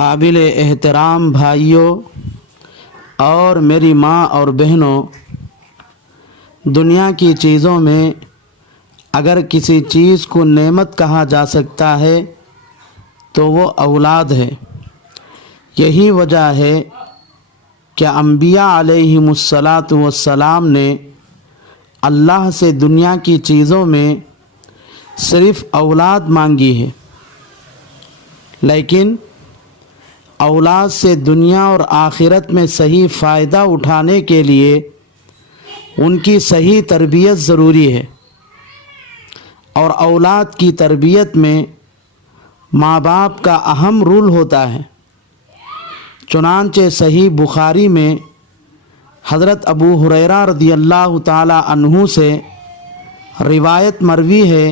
قابل احترام بھائیوں اور میری ماں اور بہنوں، دنیا کی چیزوں میں اگر کسی چیز کو نعمت کہا جا سکتا ہے تو وہ اولاد ہے۔ یہی وجہ ہے کہ انبیاء علیہم السلام نے اللہ سے دنیا کی چیزوں میں صرف اولاد مانگی ہے، لیکن اولاد سے دنیا اور آخرت میں صحیح فائدہ اٹھانے کے لیے ان کی صحیح تربیت ضروری ہے، اور اولاد کی تربیت میں ماں باپ کا اہم رول ہوتا ہے۔ چنانچہ صحیح بخاری میں حضرت ابو ہریرہ رضی اللہ تعالی عنہ سے روایت مروی ہے،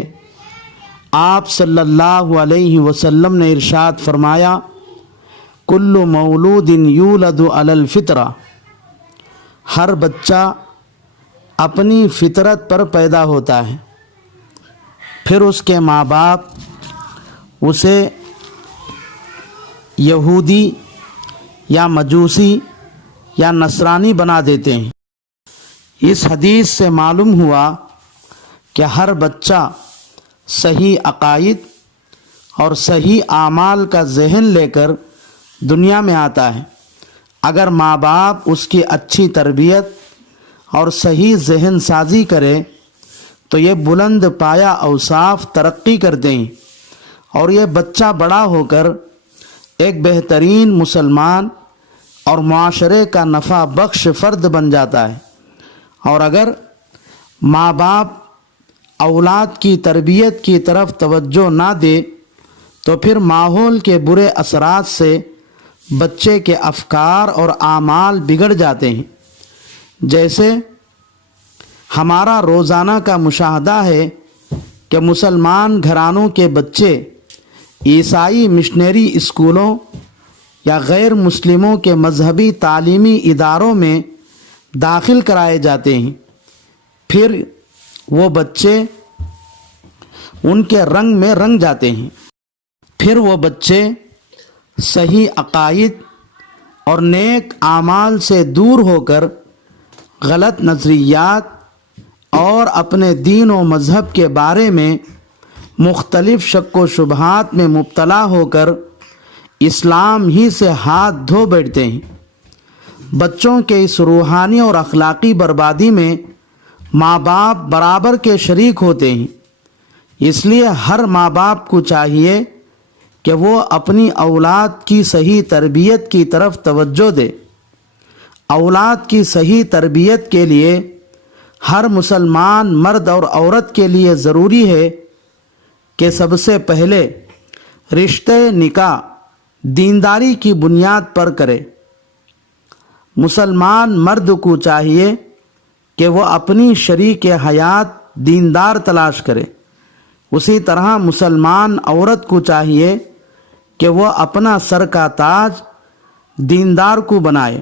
آپ صلی اللہ علیہ وسلم نے ارشاد فرمایا، کل مولود یولد علی الفطرہ، ہر بچہ اپنی فطرت پر پیدا ہوتا ہے، پھر اس کے ماں باپ اسے یہودی یا مجوسی یا نصرانی بنا دیتے ہیں۔ اس حدیث سے معلوم ہوا کہ ہر بچہ صحیح عقائد اور صحیح اعمال کا ذہن لے کر دنیا میں آتا ہے۔ اگر ماں باپ اس کی اچھی تربیت اور صحیح ذہن سازی کرے تو یہ بلند پایہ اوصاف ترقی کرتے ہیں، اور یہ بچہ بڑا ہو کر ایک بہترین مسلمان اور معاشرے کا نفع بخش فرد بن جاتا ہے۔ اور اگر ماں باپ اولاد کی تربیت کی طرف توجہ نہ دے تو پھر ماحول کے برے اثرات سے بچے کے افکار اور اعمال بگڑ جاتے ہیں۔ جیسے ہمارا روزانہ کا مشاہدہ ہے کہ مسلمان گھرانوں کے بچے عیسائی مشنری اسکولوں یا غیر مسلموں کے مذہبی تعلیمی اداروں میں داخل کرائے جاتے ہیں، پھر وہ بچے ان کے رنگ میں رنگ جاتے ہیں، پھر وہ بچے صحیح عقائد اور نیک اعمال سے دور ہو کر غلط نظریات اور اپنے دین و مذہب کے بارے میں مختلف شک و شبہات میں مبتلا ہو کر اسلام ہی سے ہاتھ دھو بیٹھتے ہیں۔ بچوں کے اس روحانی اور اخلاقی بربادی میں ماں باپ برابر کے شریک ہوتے ہیں۔ اس لیے ہر ماں باپ کو چاہیے کہ وہ اپنی اولاد کی صحیح تربیت کی طرف توجہ دے۔ اولاد کی صحیح تربیت کے لیے ہر مسلمان مرد اور عورت کے لیے ضروری ہے کہ سب سے پہلے رشتہ نکاح دینداری کی بنیاد پر کرے۔ مسلمان مرد کو چاہیے کہ وہ اپنی شریک حیات دیندار تلاش کرے، اسی طرح مسلمان عورت کو چاہیے کہ وہ اپنا سر کا تاج دیندار کو بنائے۔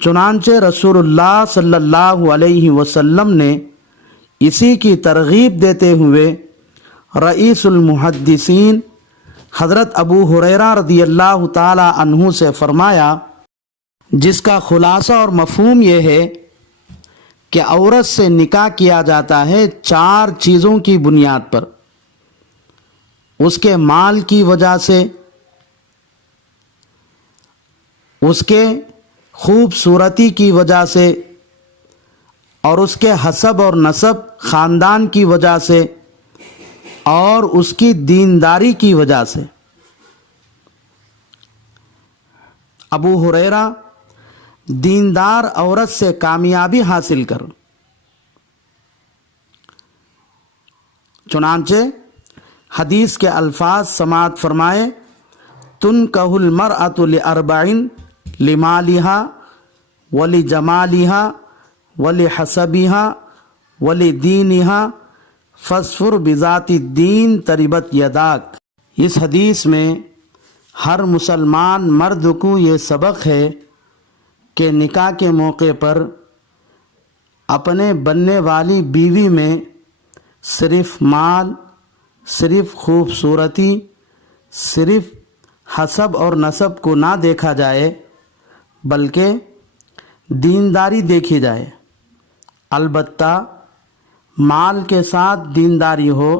چنانچہ رسول اللہ صلی اللہ علیہ وسلم نے اسی کی ترغیب دیتے ہوئے رئیس المحدثین حضرت ابو ہریرہ رضی اللہ تعالی عنہ سے فرمایا، جس کا خلاصہ اور مفہوم یہ ہے کہ عورت سے نکاح کیا جاتا ہے 4 چیزوں کی بنیاد پر: اس کے مال کی وجہ سے، اس کے خوبصورتی کی وجہ سے، اور اس کے حسب اور نسب خاندان کی وجہ سے، اور اس کی دینداری کی وجہ سے۔ ابو ہریرہ، دیندار عورت سے کامیابی حاصل کر۔ چنانچہ حدیث کے الفاظ سماعت فرمائے، تنکح المرأۃ لأربع، لمالها ولجمالها ولحسبها ولدینها فاظفر بذات الدین تربت یداک۔ اس حدیث میں ہر مسلمان مرد کو یہ سبق ہے کہ نکاح کے موقع پر اپنے بننے والی بیوی میں صرف مال، صرف خوبصورتی، صرف حسب اور نسب کو نہ دیکھا جائے بلکہ دینداری دیکھی جائے۔ البتہ مال کے ساتھ دینداری ہو،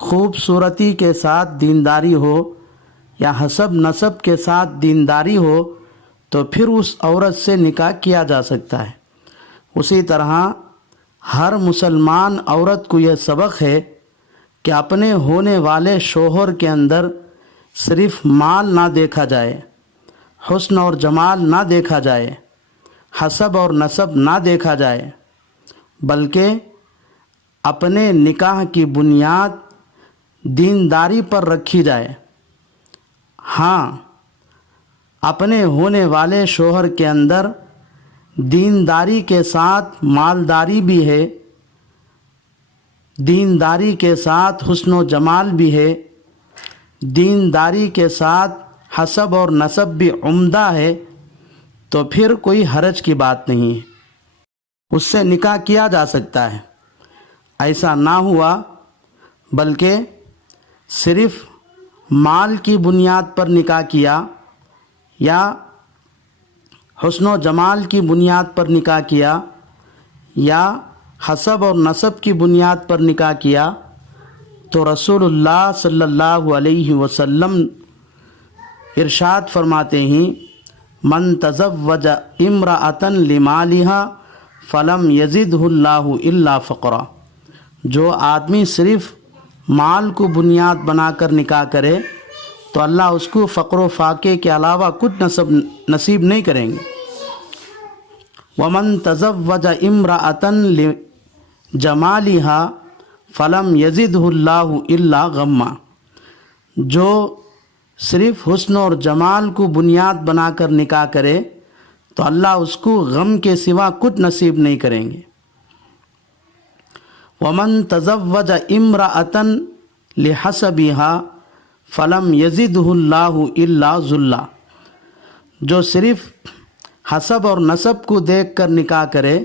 خوبصورتی کے ساتھ دینداری ہو یا حسب نسب کے ساتھ دینداری ہو تو پھر اس عورت سے نکاح کیا جا سکتا ہے۔ اسی طرح ہر مسلمان عورت کو یہ سبق ہے کہ اپنے ہونے والے شوہر کے اندر صرف مال نہ دیکھا جائے، حسن اور جمال نہ دیکھا جائے، حسب اور نسب نہ دیکھا جائے، بلکہ اپنے نکاح کی بنیاد دینداری پر رکھی جائے۔ ہاں، اپنے ہونے والے شوہر کے اندر دینداری کے ساتھ مالداری بھی ہے، دینداری کے ساتھ حسن و جمال بھی ہے، دینداری کے ساتھ حسب اور نسب بھی عمدہ ہے، تو پھر کوئی حرج کی بات نہیں ہے، اس سے نکاح کیا جا سکتا ہے۔ ایسا نہ ہوا بلکہ صرف مال کی بنیاد پر نکاح کیا یا حسن و جمال کی بنیاد پر نکاح کیا یا حسب اور نسب کی بنیاد پر نکاح کیا تو رسول اللہ صلی اللہ علیہ وسلم ارشاد فرماتے ہیں، من تزوج امرأۃ لمالها فلم یزدہ اللہ الا فقرا۔ جو آدمی صرف مال کو بنیاد بنا کر نکاح کرے تو اللہ اس کو فقر و فاقے کے علاوہ کچھ نصیب نہیں کریں گے۔ ومن تزوج امرأۃ لجمالها فلم یزدہ اللہ الا غما۔ جو صرف حسن اور جمال کو بنیاد بنا کر نکاح کرے تو اللہ اس کو غم کے سوا کچھ نصیب نہیں کریں گے۔ ومن تزوج امرأۃ لحسبها فلم یزدہ اللہ الا ذلا۔ جو صرف حسب اور نسب کو دیکھ کر نکاح کرے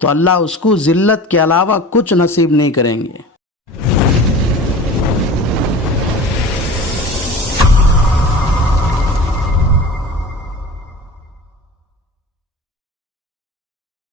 تو اللہ اس کو ذلت کے علاوہ کچھ نصیب نہیں کریں گے۔